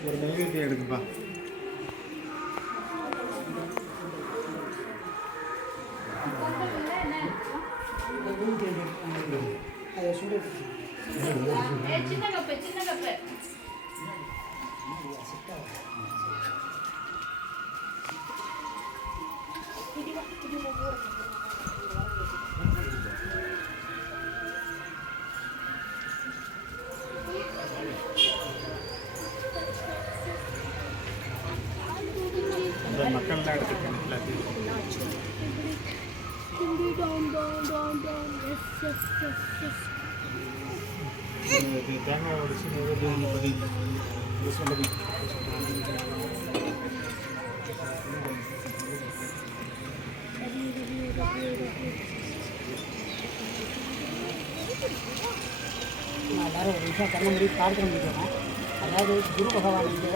ஆர்த்தி எடுக்குப்பா அதை சுடு சின்ன கப்பு சின்ன கப்பு இது தேங்காய் உடச்சி எல்லாரும் ஒரு நிமிஷம் கண்ண முடி பிரார்த்தனை பண்ணிக்கிறேன் அதாவது குரு பகவான் வந்து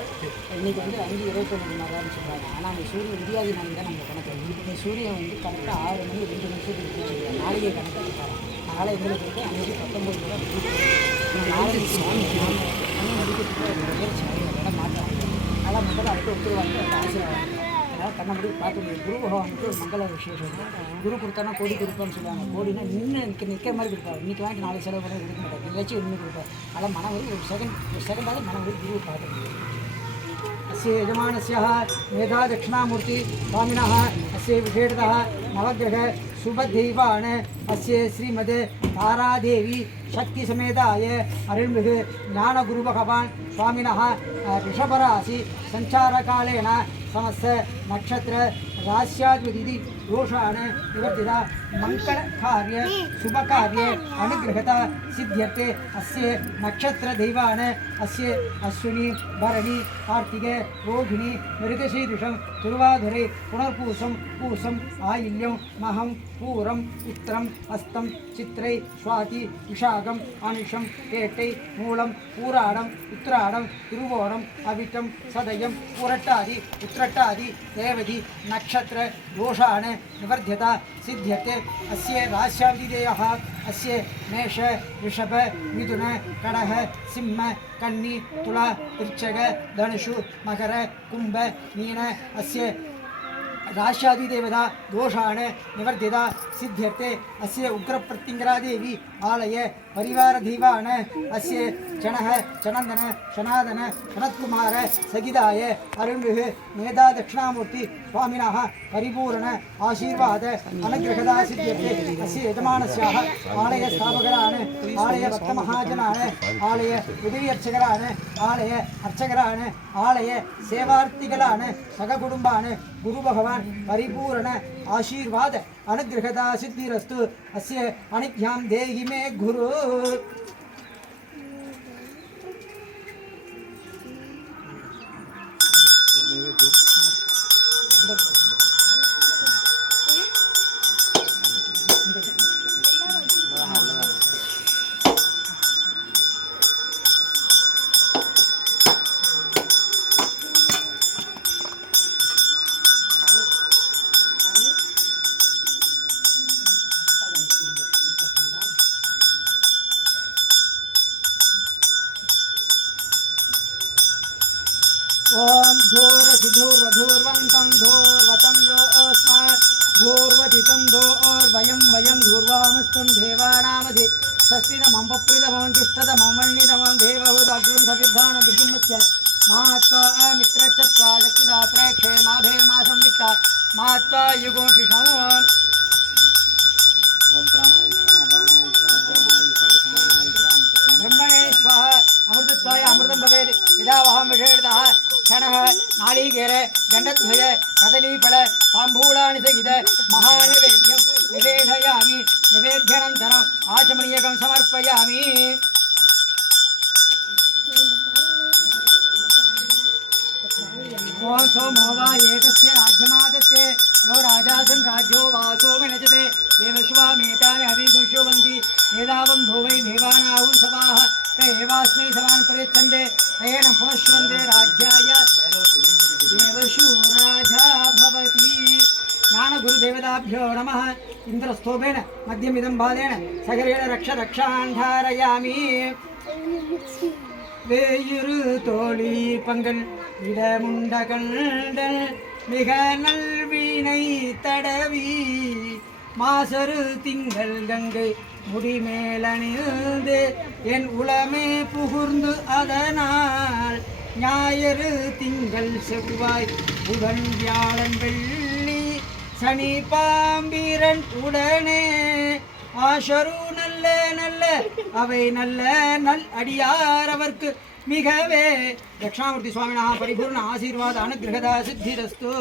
இன்னைக்கு வந்து அஞ்சு இருபத்தொன்று மணி சொல்கிறாங்க ஆனால் அந்த சூரியன் இந்தியாவி நாள் தான் நம்ம கணக்கு இந்த சூரியன் வந்து கரெக்டாக ஆறு மணி ரெண்டு நிமிஷத்துக்கு வச்சுருக்காங்க நாளையே கணக்கு எடுப்பாங்க நாளை எங்களுக்கு வந்து அஞ்சு பத்தொம்பது கூட நாளைக்கு சுவாமி முடிக்கிறதுக்கு ரெண்டு பேர் சாயம் மாட்டாங்க அதெல்லாம் முதல்ல அடுத்து ஒத்துருவாங்க அந்த ஆசீர்வாதம் அதனால் கண்ண முடி பார்த்து குரு பகவானுக்கு ஒரு மங்கள விசேஷம் குரு கொடுத்தானா கோடி கொடுப்பான்னு சொல்லுவாங்க கோடினா நின்று நிற்க நிற்கிற மாதிரி கொடுப்பாரு இன்னைக்கு வாங்கி நாளைக்கு செலவு பண்ணி கொடுக்க மாட்டாங்க ஏதாச்சும் இன்னும் கொடுப்பாரு அதனால் மனம் வரும் ஒரு செகண்ட் ஒரு செகண்டாவது மனம் வரும் குரு பார்க்கணும் अस्य यजमानस्यः मेधा दक्षिणामूर्ति स्वामिनः अस्य विशेषतः नवग्रह शुभदैवान् अस्य श्रीमदे तारादेवी शक्तिसमेताय अरुण्भिः ज्ञानगुरुभगवान् स्वामिनः अ, ऋषभराशि सञ्चारकालेन சமச நட்சத்திர ராசியாதிபதி दोषान् निवर्तिता मङ्गलकार्य शुभकार्ये अनुगृहता सिद्ध्यर्थे अस्य नक्षत्रदैवान् अस्य अश्विनी भरणी कार्तिके रोहिणी मृगशीर्षं तिरुवाधुरे पुनर्पूसं पूसम् आयिल्यं महं पूरम् उत्तरम् अस्तं चित्रै स्वाति विशाखम् अनिशं केटै मूलं पूराणम् उत्तराणं तिरुवोणम् अविटं सदयं पुरट्टादि उत्तरट्टादि देवति नक्षत्र दोषान् निवर्ध्यता सिद्ध्यते अस्य राश्याविधेयः अस्य मेष, ऋषभ, मिथुन कडः सिंह, कन्नी, तुला वृच्छक धनुषु, मकर कुंभ मीन, अस्य राश्यादिदेवता ಸಿದ್ಧತೆ ಅಸ್ಯ ಉಗ್ರಪ್ರತ್ಯಂಗರಾದೇವಿ ಆಲಯ ಪರಿವಾರ ದೀವಾನ ಅಸ್ಯ ಚಣಃ ಚಣಂದನ ಶನಾದನ ಶನತ್ಕುಮಾರ ಸಗಿದಾಯ ಅರುಣ್ವಿಹು ಮೇಧಾ ದಕ್ಷಿಣಾಮೂರ್ತಿ ಸ್ವಾಮಿನಃ ಪರಿಪೂರ್ಣ ಆಶೀರ್ವಾದ ಅನುಗ್ರಹದ ಸಿದ್ಧತೆ ಅಸ್ಯ ಯಜಮಾನಸ್ಯಾಹ ಆಲಯ ಸ್ಥಾಪಕರಾಣ ಆಲಯ ಭಕ್ತಮಹಾಜನಾಣ ಆಲಯ உதவி அர்ச்சகரான ஆலய அர்ச்சகரான ஆலய சேவார்த்திகளான சக குடும்பான குரு பகவான் பரிபூரண ஆசீர்வாத அனுகிரகத सर्वदा सिद्धिरस्तु अस्य मे गुरु ॐ धूर्वधिधूर्वधूर्वन्तं धूर्वतं यो अस्मात् धूर्वधितं वयम वयं धूर्वामस्तं देवानामधि षष्टिदमं पप्रिदमं जुष्टदमं वह्निदमं देवहुदाग्रं सविधान विभुमस्य मात्वा अमित्रचत्वा चक्षुदा प्रेक्षे मा भेर्मा संवित्ता मात्वा युगोषिषम् ॐ प्राणा क्षणः नाळीकेर गण्डध्वज, कदलीफल ताम्बूलानि सहित महानिवेद्यं निवेदयामि। निवेद्यानन्तरम् आचमनीयकं समर्पयामि। ॐ सोमो वा एकस्य राज्यमादत्ते। यो राजासन् राज्यो वासो विनजते। देवश्वामेतानि हविगुष्यवन्ति एतावं भुवै देवानाहुं सवाः। एवास्मै सवान् प्रयच्छन्ते तेन पुनश्वन्ते राज्याय देवशो राजा भवति ज्ञानगुरुदेवताभ्यो नमः इन्द्रस्तोभेन मध्यमिदं बालेन सगरेण रक्ष रक्षान् धारयामि வேயிரு தோழி பங்கன் இடமுண்ட கண்டல் மிக நல்வினை தடவி மாசரு திங்கள் கங்கை முடிமேலணிந்து. என் உளமே புகுர்ந்து அதனால் ஞாயிறு திங்கள் செவ்வாய். புதன் வியாழன் வெள்ளி சனி பாம்பிரன் உடனே. ஆஷரு நல்ல நல்ல அவை நல்ல நல் அடியார் அவர்க்கு மிகவே. தட்சிணாமூர்த்தி சுவாமினா பரிபூர்ண ஆசீர்வாத அனுகிரகதா சித்திரஸ்து.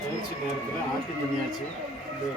பயிற்சி நேரத்தில் ஆட்டி பண்ணியாச்சு இது